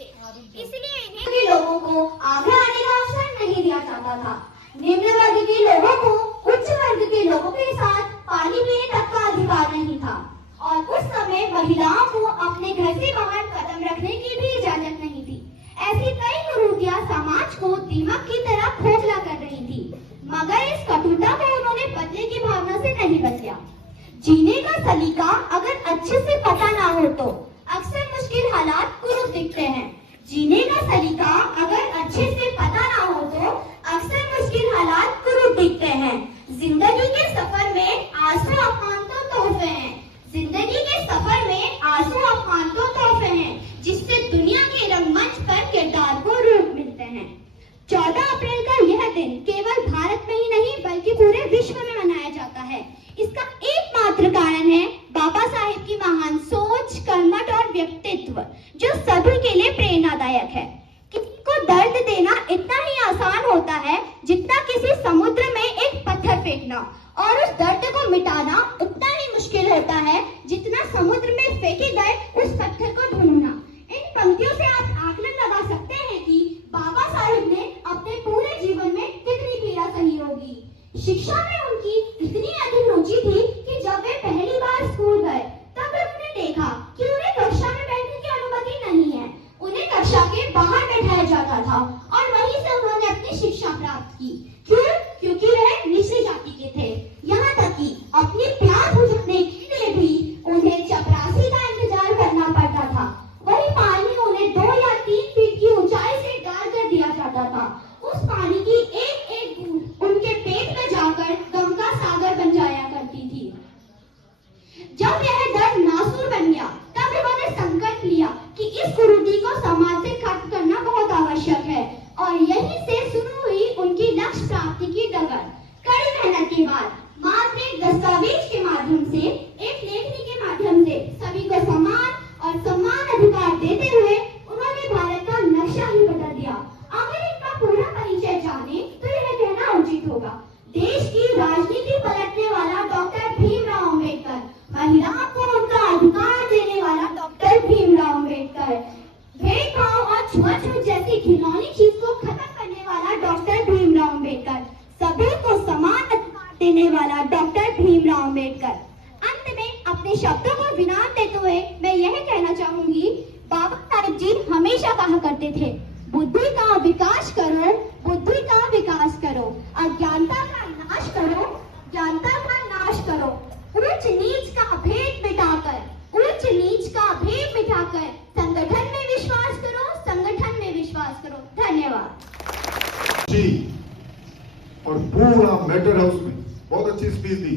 थे, इसलिए इन्हें लोगों को आगे आने का अवसर नहीं दिया जाता था। निम्न वर्ग के लोगों को उच्च वर्ग के लोगों के साथ पानी पीने तक का अधिकार नहीं था और उस समय महिलाओं को अपने घर से बाहर कदम रखने की भी इजाजत नहीं थी। ऐसी कई कुरीतियां समाज को दीमक की तरह खोखला कर रही थी, मगर इस कटुता को उन्होंने बदले की भावना से नहीं बदला। जीने का सलीका अगर अच्छे से पता ना हो तो अक्सर मुश्किल हालात कुरूप दिखते हैं। जीने का सलीका अगर अच्छे से पता ना हो तो अक्सर मुश्किल हालात कुरूप दिखते हैं। जिंदगी के सफर में आंसू अपमान तो तोहफे हैं, जिंदगी के सफर में आंसू अपमान तो तोहफे हैं, जिससे दुनिया के रंगमंच पर किरदार को रूप मिलते हैं। 14 अप्रैल का यह दिन केवल भारत में ही नहीं बल्कि पूरे विश्व में मनाया जाता है। इसका एकमात्र कारण है बाबा साहेब की महान सोच, कर्मठ और व्यक्तित्व, जो सभी के लिए प्रेरणादायक है। किसी को दर्द देना इतना ही आसान होता है जितना किसी समुद्र में एक पत्थर फेंकना, और उस दर्द को मिटाना उतना ही मुश्किल होता है जितना समुद्र में फेंके गए उस पत्थर को ढूंढना। इन पंक्तियों से आप आकलन लगा सकते हैं कि बाबा साहेब ने अपने पूरे जीवन में कितनी पीड़ा सही होगी। शिक्षा में उनकी इतनी अधिक रुचि थी कि जब वे पहली बार स्कूल गए तब उन्होंने देखा कि उन्हें कक्षा में बैठने की अनुमति नहीं है, उन्हें कक्षा के बाहर बैठाया जाता था और वहीं से उन्होंने अपनी शिक्षा प्राप्त की। क्यों? क्योंकि वह निचली जाति के थे। यहाँ तक कि अपनी प्यास बुझाने के लिए भी उन्हें चपरासी का इंतजार करना पड़ता था। वही पानी उन्हें 2 या 3 फीट की ऊंचाई से डाल कर दिया जाता था। उस पानी की एक एक बूंद उनके पेट में जाकर गम का सागर बन जाया करती थी। जब यह दर्द नासूर बन गया तब उन्होंने संकल्प लिया कि इस कुरीति को समाज से खत्म करना बहुत आवश्यक है, और यहीं से शुरू हुई उनकी लक्ष्य प्राप्ति की डगर। कड़ी मेहनत के बाद मात्र एक दस्तावेज के माध्यम से, एक लेखनी के माध्यम से सभी को समान और सम्मान अधिकार देते हुए उन्होंने भारत का नक्शा ही बदल दिया। अगर इनका पूरा परिचय जाने तो यह कहना उचित होगा, देश की राजनीति पलटने वाला डॉक्टर भीमराव अम्बेडकर, महिलाओं को उनका अधिकार देने वाला डॉक्टर भीमराव अम्बेडकर, भेदभाव और छुआछूत जैसी घिनौनी चीज को खत्म करने वाला डॉक्टर भीमराव अम्बेडकर, सभी को समान अधिकार देने वाला डॉक्टर भीमराव अम्बेडकर। अंत में अपने शब्दों को विराम देते हुए मैं यह कहना चाहूंगी, बाबा साहेब जी हमेशा कहा करते थे, बुद्धि का विकास करो, बुद्धि का विकास करो, अज्ञानता का नाश करो, ज्ञानता का नाश करो, ऊंच नीच का भेद मिटाकर, ऊंच नीच का भेद मिटाकर संगठन में विश्वास करो, संगठन में विश्वास करो। धन्यवाद जी। और पूरा मैटर है उसमें, बहुत अच्छी स्पीच दी।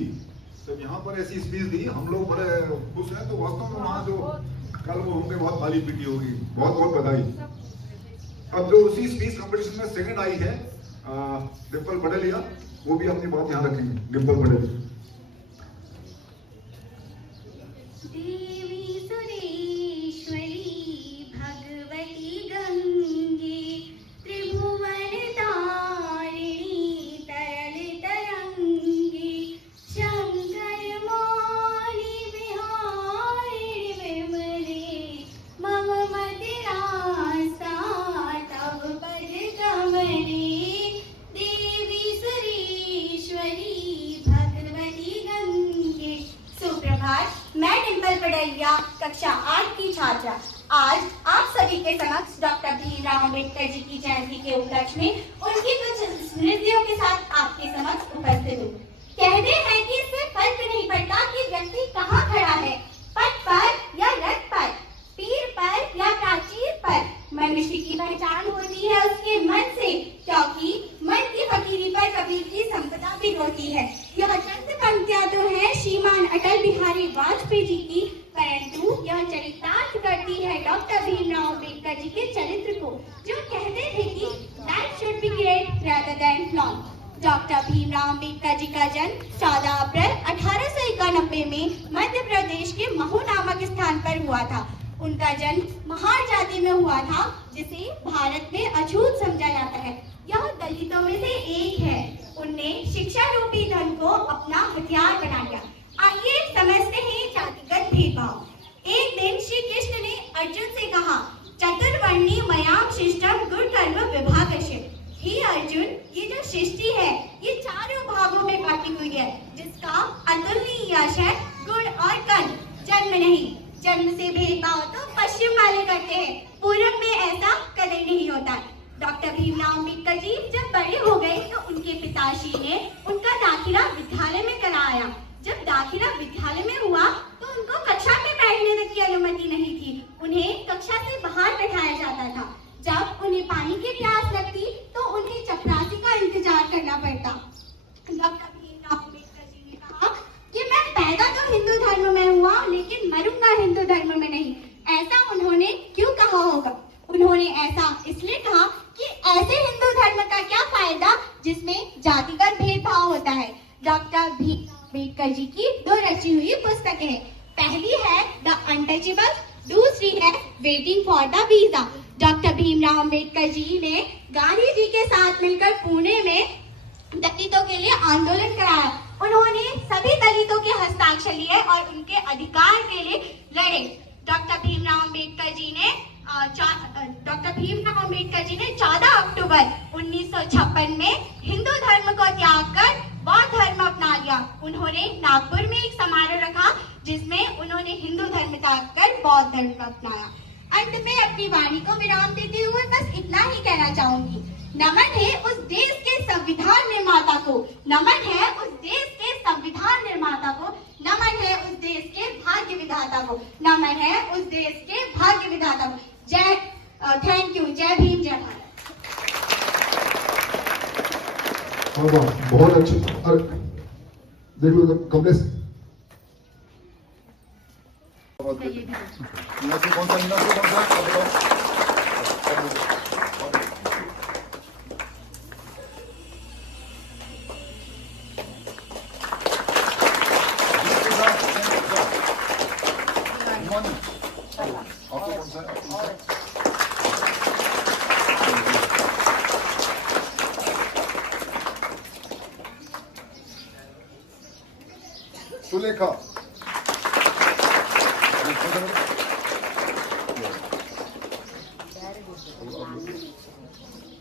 जब यहाँ पर ऐसी स्पीच दी हम लोग बड़े खुश हैं, तो वास्तव में वहाँ जो कल वो होंगे बहुत ताली पीटी होगी। बहुत बहुत बधाई। अब जो उसी स्पीच कंपटीशन में सेकंड आई है डिम्पल पटेलिया, वो भी अपनी बात ध्यान रखेंगे। डिम्पल पटेलिया। मैं डिम्पल पटेलिया, कक्षा 8 की छात्रा, आज आप सभी के समक्ष डॉक्टर भीमराव अम्बेडकर जी की जयंती के उपलक्ष्य में उनकी कुछ स्मृतियों के साथ आपके समक्ष उपस्थित हूँ। कहते हैं कि इससे फर्क नहीं पड़ता कि व्यक्ति कहाँ खड़ा है, पट पर या रथ पर, पीर पर या प्राचीर पर। मनुष्य की पहचान होती है उसके मन से, क्योंकि मन की फकीरी पर कबीर की संपदा भी होती है। यह चंद पंक्तियां तो है श्रीमान अटल बिहारी वाजपेयी जी की, परंतु यह चरितार्थ करती है डॉक्टर भीमराव अम्बेडकर जी के चरित्र को, जो कहते थे कि life should be great rather than long. Doctor Bhimrao Ambedkar ji का जन्म 14 अप्रैल 1891 में मध्य प्रदेश के महू नामक स्थान पर हुआ था। उनका जन्म महार जाति में हुआ था, जिसे भारत में अछूत समझा जाता है। यह दलितों में से एक है। उनने शिक्षा रूपी धन को अपना हथियार बना लिया। आइए समझते हैं जातिगत भेदभाव। एक दिन श्री कृष्ण ने अर्जुन से कहा, चतुर्वर्णी अर्जुन, ये जो सृष्टि है ये चारों भागों में बांटी हुई है, जिसका अतुलनीय यश है गुण और कण। जन्म नहीं, जन्म से भेदभाव तो पश्चिम वाले करते हैं, पूरब में ऐसा कभी नहीं होता। डॉक्टर भीमराव अम्बेडकर जी जब बड़े हो गए तो उनके पिताश्री ने उनका दाखिला विद्यालय में कराया। जब दाखिला विद्यालय में हुआ तो उनको कक्षा में बैठने तक की अनुमति नहीं थी, उन्हें कक्षा से बाहर बैठाया जाता था। जब उन्हें पानी की प्यास लगती तो उन्हें चपरासी का इंतजार करना पड़ता। डॉक्टर भीमराव अम्बेडकर जी ने कहा कि मैं पैदा तो हिंदू धर्म में हुआ लेकिन मरूंगा हिंदू धर्म में नहीं। ऐसा उन्होंने क्यों कहा होगा? उन्होंने ऐसा इसलिए कहा कि ऐसे हिंदू धर्म का क्या फायदा जिसमें जातिगत भेदभाव होता है। डॉक्टर भीमराव अम्बेडकर जी की दो रची हुई पुस्तकें हैं। पहली है द अनटचेबल, दूसरी है waiting for the visa. Doctor Bhimrao Ambedkar ji ने गांधी जी के साथ मिलकर पुणे में दलितों के लिए आंदोलन कराया। उन्होंने सभी दलितों के हस्ताक्षर लिए और उनके अधिकार के लिए लड़े। डॉक्टर भीमराव अम्बेडकर जी ने 14 अक्टूबर 1956 में हिंदू धर्म को त्याग कर बौद्ध धर्म अपना लिया। उन्होंने नागपुर में एक समारोह रखा जिसमें उन्होंने हिंदू धर्म त्याग कर बौद्ध धर्म को अपनाया। अंत में अपनी वाणी को विराम देते हुए बस इतना ही कहना चाहूंगी, नमन है उस देश के संविधान निर्माता को, नमन है उस देश के संविधान निर्माता को, नमन है उस देश के भाग्य विधाता को, नमन है उस देश के भाग्य विधाता को। जय थैंक यू। जय भीम, जय भारत। बहुत अच्छी। देख लो कमलेश, कौन सा सुलेखा।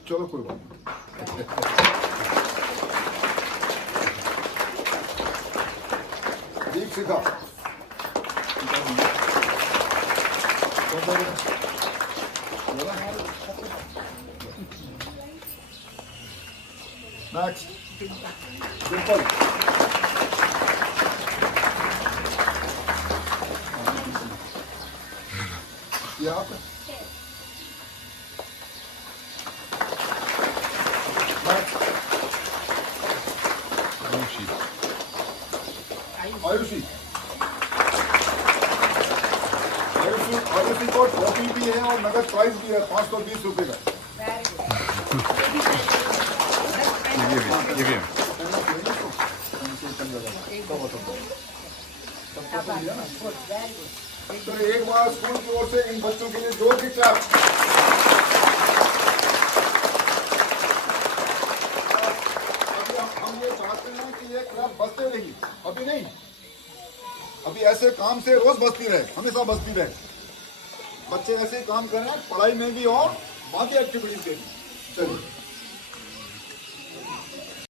चलो कोई बात नहीं। दीक्षिता। नेक्स्ट डिम्पल। यहाँ पे आयुषी को ट्रॉफी भी है और नगद प्राइज भी है 520 रुपए का। तो एक बार स्कूल की ओर से इन बच्चों के लिए जोर की क्लैप। अभी हम ये चाहते हैं कि ये क्लैप बजते रही, अभी नहीं, अभी ऐसे काम से रोज बजती रहे, हमेशा बजती रहे। बच्चे ऐसे ही काम कर रहे हैं, पढ़ाई में भी और बाकी एक्टिविटीज में भी। चलिए।